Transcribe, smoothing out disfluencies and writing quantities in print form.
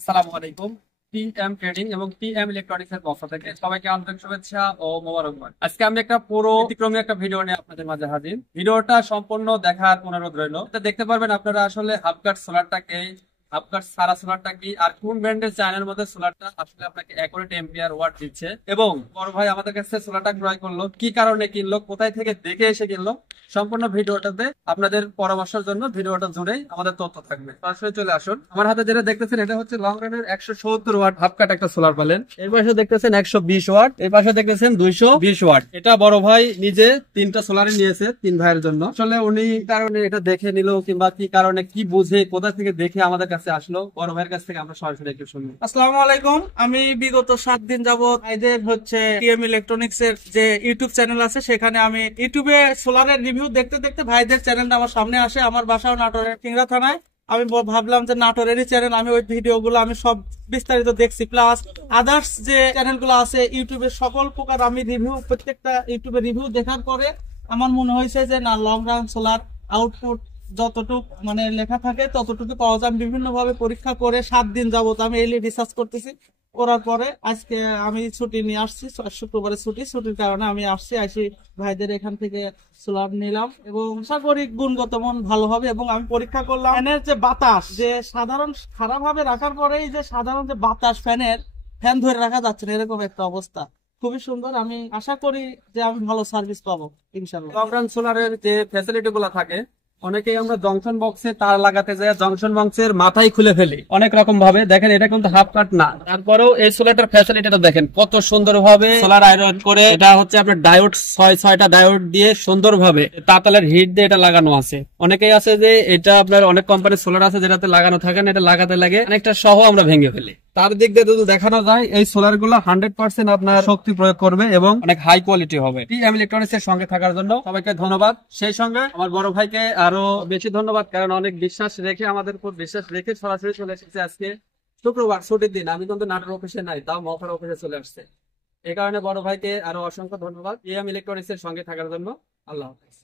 আসসালামু আলাইকুম। TM trading এবং টিএম ইলেকট্রনিক্স এর পক্ষ থেকে সবাইকে আন্তরিক শুভেচ্ছা ও মোবারকবাদ। আজকে আমি একটা পুরো ব্যতিক্রমী একটা ভিডিও নিয়ে আপনাদের মাঝে হাজির। ভিডিওটা সম্পূর্ণ দেখার অনুরোধ রইল। এটা দেখতে পারবেন আপনারা আসলে হাফকাট সোলারটাকে, হাফকাট সারা সোলারটা কি আর কোন ব্র্যান্ডের চায়নার মধ্যে সোলারটা আসলে আপনাকে অ্যাকুরেট এম্পিয়ার ওয়াট দিচ্ছে, এবং বড় ভাই আমাদের কাছে সোলারটা ক্রয় করলো, কি কারণে কিনলো, কোথায় থেকে দেখে এসে কিনলো, সম্পূর্ণ ভিডিওটাতে আপনাদের পরামর্শের জন্য ভিডিওটা জুড়েই আমাদের তথ্য থাকবে। সরাসরি চলে আসুন। আমার হাতে যেটা দেখতেছেন এটা হচ্ছে লং রেঞ্জের 170 ওয়াট হাফ কাট একটা সোলার প্যানেল। এই পাশে দেখতেছেন 120 ওয়াট, এই পাশে দেখতেছেন 220 ওয়াট। এটা বড় ভাই নিজে তিনটা সোলারে নিয়েছে তিন ভাইয়ের জন্য। আসলে উনি কারণে এটা দেখে নিল কিংবা কি কারণে কি বুঝে কোথা থেকে দেখে আমাদের কাছে আসলো, বড় ভাইয়ের কাছ থেকে আমরা সরাসরি একটু শুনবো। আসসালামু আলাইকুম। আমি বিগত 7 দিন যাবত ভাইদের হচ্ছে টিএম ইলেকট্রনিক্স এর যে ইউটিউব চ্যানেল আছে সেখানে আমি ইউটিউবে সোলারের রিভিউ দেখতে দেখতে ভাইদের চ্যানেলটা আমার সামনে আসে। আমার বাসাও নাটোরের কিংড়া থানায়। আমি ভাবলাম যে নাটোরেরই চ্যানেল, আমি ওই ভিডিওগুলো আমি সব বিস্তারিত দেখছি, প্লাস আদার্স যে চ্যানেলগুলো আছে ইউটিউবে সকল প্রকার আমি রিভিউ, প্রত্যেকটা ইউটিউবে রিভিউ দেখার পরে আমার মনে হয়েছে যে না, লং রান সোলার আউটপুট যতটুক মানে লেখা থাকে ততটুকু পাওয়া যায়। আমি বিভিন্ন ভাবে পরীক্ষা করে 7 দিন যাবত আমি এই রিসার্চ করতেছি। করার পরে আজকে আমি ছুটি নিয়ে আসছি, শুক্রবারে ছুটির কারণে আমি আসছি। আসি ভাইদের এখান থেকে সোলার নিলাম এবং আশা করি গুণগত মান ভালো হবে। এবং আমি পরীক্ষা করলাম ফ্যানের যে বাতাস, যে সাধারণ খারাপ ভাবে রাখার পরেই যে সাধারণ যে বাতাস ফ্যান ধরে রাখা যাচ্ছে না, এরকম একটা অবস্থা। খুবই সুন্দর। আমি আশা করি যে আমি ভালো সার্ভিস পাবো ইনশাল্লাহ। লং রান সোলারের যে ফ্যাসিলিটি গুলো থাকে, অনেকেই আমরা জংশন বক্সে তার লাগাতে যাই, জংশন বক্সের মাথায় খুলে ফেলি অনেক রকম ভাবে। দেখেন এটা কিন্তু হাফ কাট না, তারপরেও এই সোলারটার ফ্যাসিলিটিটা দেখেন কত সুন্দর ভাবে সোলার আয়রন করে। এটা হচ্ছে আপনার ডায়োড, 6টা ডায়োড দিয়ে সুন্দরভাবে তাতালের হিট দিয়ে এটা লাগানো আছে। অনেকেই আছে যে এটা আপনার অনেক কোম্পানির সোলার আছে যেটাতে লাগানো থাকে না, এটা লাগাতে লাগে অনেকটা সহ আমরা ভেঙে ফেলি। তার দিক দিয়ে যদি দেখানো যায় এই সোলার গুলো 100% আপনার শক্তি প্রয়োগ করবে এবং অনেক হাই কোয়ালিটি হবে। টিএম ইলেকট্রনিক্স এর সঙ্গে থাকার জন্য সবাইকে ধন্যবাদ। সেই সঙ্গে আমার বড় ভাইকে আরো বেশি ধন্যবাদ, কারণ অনেক বিশ্বাস রেখে, আমাদের উপর বিশ্বাস রেখে সরাসরি চলে এসেছে। আজকে শুক্রবার ছুটির দিন, আমি কিন্তু নাটোর অফিসে নাই, তাও মফার অফিসে চলে আসছে। এই কারণে বড় ভাইকে আরো অসংখ্য ধন্যবাদ টিএম ইলেকট্রনিক্স এর সঙ্গে থাকার জন্য। আল্লাহ হাফেজ।